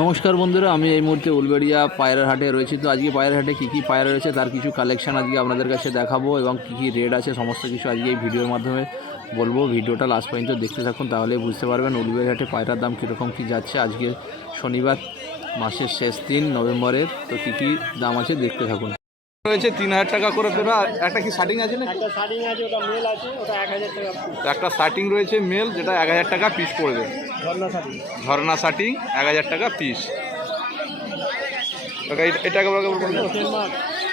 নমস্কার বন্ধুরা, আমি এই মুহূর্তে উলবেড়িয়া পায়রার হাটে রয়েছি। তো আজকে পায়রার হাটে কী কী পায়রা রয়েছে, তার কিছু কালেকশান আজকে আপনাদের কাছে দেখাবো এবং কী কী রেট আছে, সমস্ত কিছু আজকে এই ভিডিওর মাধ্যমে বলব। ভিডিওটা লাস্ট পর্যন্ত দেখতে থাকুন তাহলে বুঝতে পারবেন উলবেড়িয়া হাটে পায়রার দাম কীরকম কী যাচ্ছে। আজকে শনিবার, মাসের শেষ দিন, নভেম্বরের, তো কী কী দাম আছে দেখতে থাকুন। রয়েছে তিন হাজার টাকা করে পেবে আর একটা কি শার্টিং আছে না একটা শাড়ি আছে ওটা মেল আছে ওটা এক হাজার টাকা একটা শার্টিং রয়েছে মেল যেটা এক হাজার টাকা পিস পড়বে ঝর্ণা শার্টিং এক হাজার টাকা পিস এটা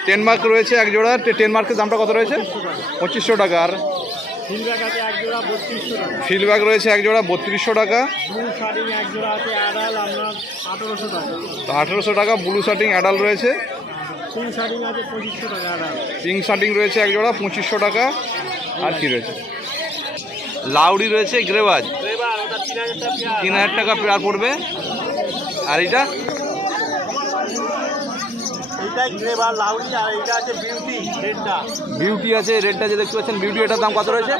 টেন মার্ক রয়েছে এক জোড়া। টেন মার্কের দামটা কত রয়েছে? পঁচিশশো টাকা। আর তিন ব্যাগ আছে এক জোড়া বত্রিশশো টাকা। ফিল ব্যাগ রয়েছে এক জোড়া বত্রিশশো টাকা। আঠেরোশো টাকা। ব্লু শার্টিং অ্যাডাল রয়েছে। পিঙ্ক শার্টিং রয়েছে এক জোড়া পঁচিশশো টাকা। আর কি রয়েছে? লাউডি রয়েছে গ্রেবাজ। তিন হাজার টাকা পেয়ার পড়বে। আর এটা বিউটি আছে রেডটা যে দেখতে পাচ্ছেন বিউটি এটার দাম কত রয়েছে?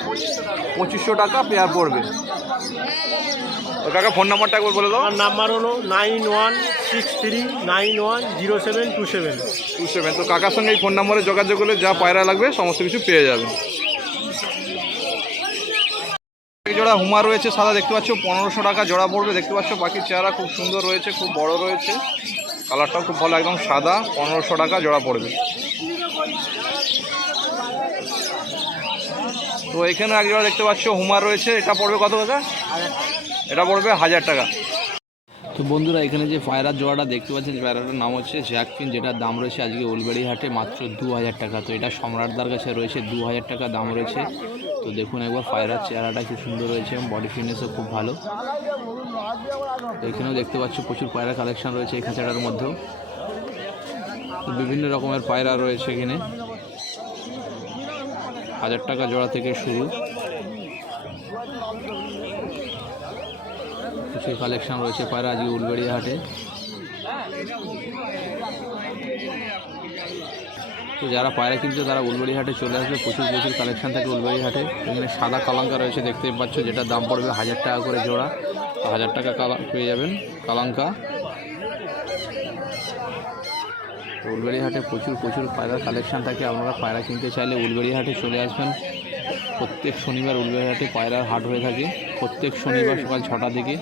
পঁচিশশো টাকা পেয়ার পড়বে। কাকা ফোন নাম্বারটা একবার বলে দাও। আমার নাম্বার হলো nine one six three nine one zero seven two seven two seven তো কাকার সঙ্গে এই ফোন নম্বরে যোগাযোগ করলে যা পায়রা লাগবে সমস্ত কিছু পেয়ে যাবেন জোড়া হুমা রয়েছে সাদা দেখতে পাচ্ছ পনেরোশো টাকা জোড়া পড়বে দেখতে পাচ্ছ পাখির চেহারা খুব সুন্দর রয়েছে খুব বড় রয়েছে। কালারটাও খুব ভালো একদম সাদা পনেরোশো টাকা জোড়া পড়বে। তো এখানে এক জোড়া দেখতে পাচ্ছ হুমা রয়েছে এটা পড়বে কত টাকা? এটা পড়বে হাজার টাকা। তো বন্ধুরা, এখানে যে পায়রার জোড়াটা দেখতে পাচ্ছেন পায়রাটার নাম হচ্ছে জ্যাকফিন, যেটার দাম রয়েছে আজকে উলবাড়ি হাটে মাত্র দু হাজার টাকা। তো এটা সম্রাটদার কাছে রয়েছে দু হাজার টাকা দাম রয়েছে। তো দেখুন একবার পায়রার চেহারাটা খুব সুন্দর রয়েছে, এবং বডি ফিটনেসও খুব ভালো। তো এখানেও দেখতে পাচ্ছ, প্রচুর পায়রা কালেকশন রয়েছে এই খাঁচাটার মধ্যেও। তো বিভিন্ন রকমের পায়রা রয়েছে এখানে। হাজার টাকা জোড়া থেকে শুরু। কিছু কালেকশন রয়েছে পায়রা আজকে উলবেড়িয়া হাটে তো যারা পায়রা কিনছে, তারা উলবেড়ি হাটে চলে আসবে। প্রচুর প্রচুর কালেকশন থাকে উলবেড়ি হাটে এখানে সাদা কালাঙ্কা রয়েছে দেখতেই পাচ্ছ, যেটার দাম পড়বে হাজার টাকা করে জোড়া। হাজার টাকা কালা, পেয়ে যাবেন কালাঙ্কা। উলবেড়ি হাটে প্রচুর প্রচুর পায়রার কালেকশন থাকে। আপনারা পায়রা কিনতে চাইলে উলবেড়ি হাটে চলে আসবেন। প্রত্যেক শনিবার উলবেড়ি হাটে পায়রার হাট হয়ে থাকে। প্রত্যেক শনিবার সকাল ছটা থেকে।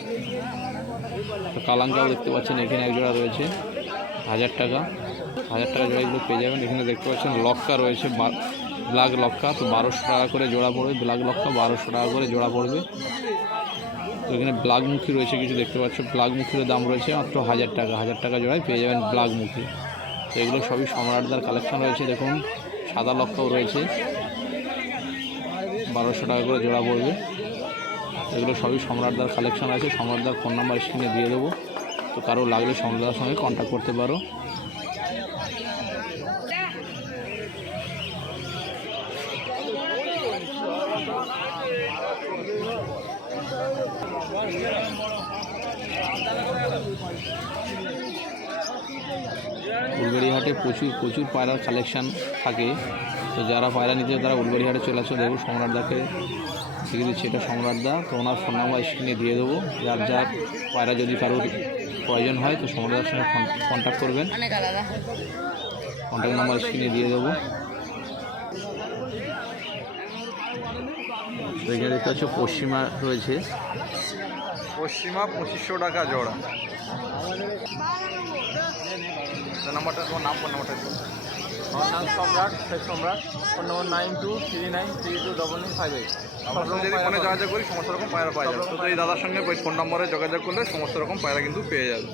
কালাঙ্কাও দেখতে পাচ্ছেন, এখানে এক জোড়া রয়েছে, হাজার টাকা। হাজার টাকা জোড়া এগুলো পেয়ে যাবেন। এখানে দেখতে পাচ্ছেন, লক্কা রয়েছে ব্ল্যাক লক্কা। তো বারোশো টাকা করে জোড়া পড়বে, ব্ল্যাক লক্কা বারোশো টাকা করে জোড়া পড়বে। তো এখানে ব্লাগমুখী রয়েছে কিছু দেখতে পাচ্ছ ব্লাগমুখীর দাম রয়েছে মাত্র হাজার টাকা। হাজার টাকা জোড়ায় পেয়ে যাবেন ব্লাগমুখী তো এগুলো সবই সম্রাটদার কালেকশন রয়েছে, দেখুন। সাদা লক্কাও রয়েছে। বারোশো টাকা করে জোড়া পড়বে। এগুলো সবই সম্রাটদার কালেকশন আছে। সম্রাটদার ফোন নাম্বার স্ক্রিনে দিয়ে দেবো। তো কারও লাগলে সম্রাটদার সঙ্গে কন্ট্যাক্ট করতে পারো। উলবাড়ি হাটে প্রচুর প্রচুর পায়রার কালেকশান থাকে। তো যারা পায়রা নিতে তারা উলবাড়ি হাটে চলে আসো দেখো সম্রাটদাকে শিখে দিচ্ছি এটা সম্রাটদা। তো ওনার ফোন নাম্বার স্ক্রিনে দিয়ে দেবো। যার যার পায়রা যদি কারোর প্রয়োজন হয় তো সম্রাটদার সঙ্গে কন্ট্যাক্ট করবেন। কন্ট্যাক্ট নাম্বার স্ক্রিনে দিয়ে দেবো। তো এখানে দেখতে পাচ্ছ পশ্চিমা রয়েছে। পশ্চিমা পঁচিশশো টাকা জোড়া। নাম্বারটা তোমার নাম ফোন নাম্বারটা। আমার Samrat Sheikh Samrat. Phone number nine two three nine three two double nine five eight. যদি ফোনে যোগাযোগ করি, সমস্ত রকম পায়রা পাওয়া যাবে তো এই দাদার সঙ্গে ওই ফোন নম্বরে যোগাযোগ করলে সমস্ত রকম পায়রা কিন্তু পেয়ে যাবে।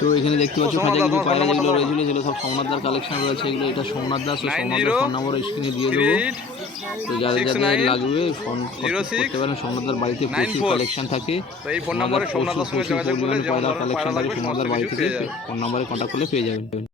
তো এখানে দেখতে পাচ্ছ খাজা কিছু পায়রা যেগুলো রয়েছিল যেগুলো সব সোমনাথদার কালেকশন রয়েছে এগুলো এটা সোমনাথ দাস সোমনাথদার ফোন নাম্বার স্ক্রিনে দিয়ে দেবো। তো যাদের যাদের লাগবে ফোন করতে পারেন সোমনাথদার বাড়িতে প্রচুর কালেকশন থাকে। এই ফোন নম্বরে সোমনাথদার সঙ্গে যোগাযোগ করলে পায়রা কালেকশন থাকে সোমনাথদার বাড়ি থেকে ফোন নাম্বারে কন্ট্যাক্ট করলে পেয়ে যাবেন।